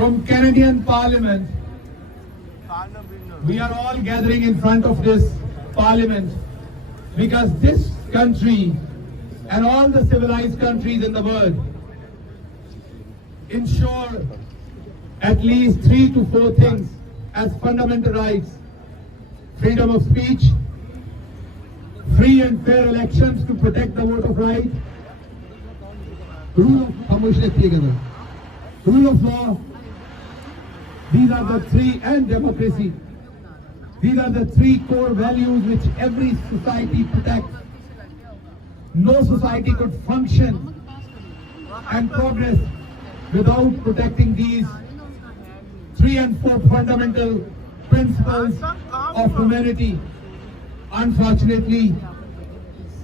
from Canadian Parliament, we are all gathering in front of this Parliament because this country and all the civilized countries in the world ensure at least 3 to 4 things as fundamental rights: freedom of speech, free and fair elections to protect the vote of right, rule of law. These are the three, and democracy. These are the three core values which every society protects. No society could function and progress without protecting these 3 and 4 fundamental principles of humanity. Unfortunately,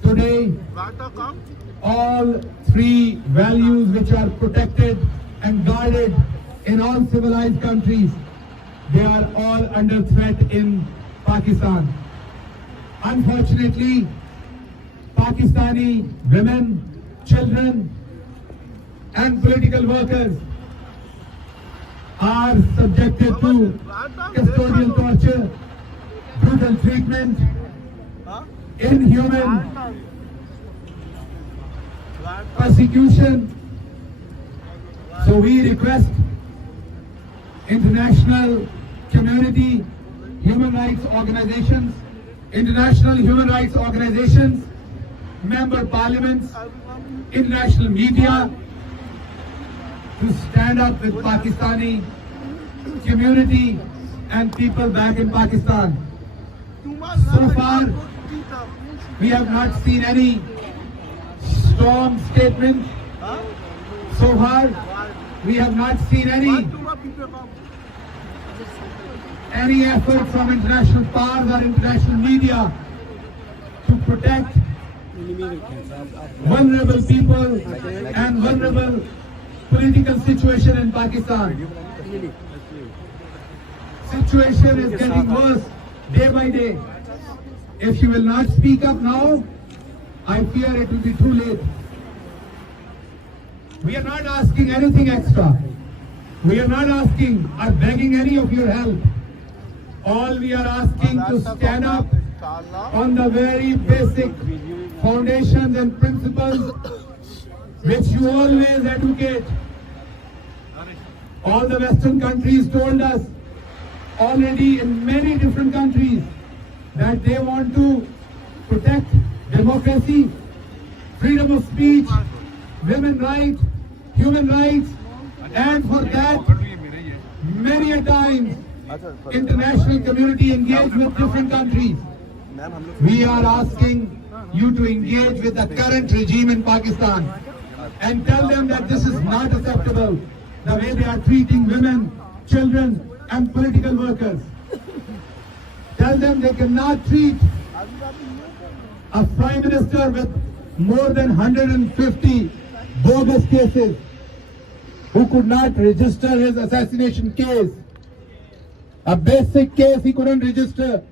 today, all 3 values which are protected and guarded in all civilized countries, they are all under threat in Pakistan. Unfortunately, Pakistani women, children, and political workers are subjected to custodial torture, brutal treatment, inhuman persecution. So we request international community, human rights organizations, international human rights organizations, member parliaments, international media to stand up with Pakistani community and people back in Pakistan. So far, we have not seen any strong statement. So far, we have not seen any effort from international powers or international media to protect vulnerable people and vulnerable political situation in Pakistan. Situation is getting worse day by day. If you will not speak up now, I fear it will be too late. We are not asking anything extra. We are not asking or begging any of your help. All we are asking to stand up on the very basic foundations and principles which you always advocate. All the Western countries told us already in many different countries that they want to protect democracy, freedom of speech, women's rights, human rights, and for that, many a times, international community engage with different countries. We are asking you to engage with the current regime in Pakistan and tell them that this is not acceptable, the way they are treating women, children, and political workers. Tell them they cannot treat a prime minister with more than 150 bogus cases who could not register his assassination case. A basic case he couldn't register.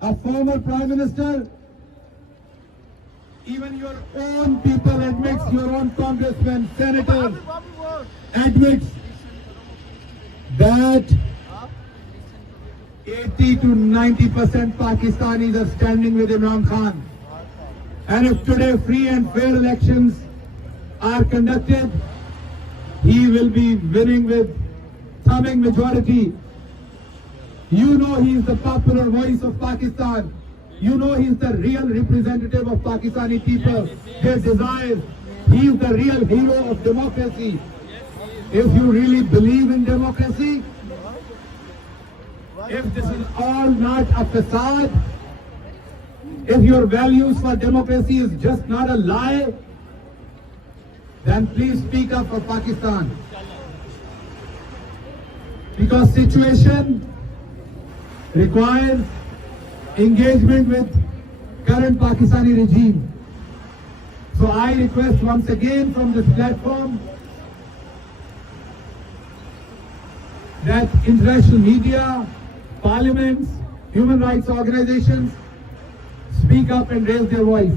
A former prime minister, even your own people admits, your own congressmen, senators admits that 80 to 90% Pakistanis are standing with Imran Khan. And if today free and fair elections are conducted, he will be winning with thumping majority. You know he is the popular voice of Pakistan. You know he is the real representative of Pakistani people, their desires. He is the real hero of democracy. If you really believe in democracy, if this is all not a facade, if your values for democracy is just not a lie, then please speak up for Pakistan. Because situation requires engagement with current Pakistani regime. So I request once again from this platform that international media, parliaments, human rights organizations speak up and raise their voice.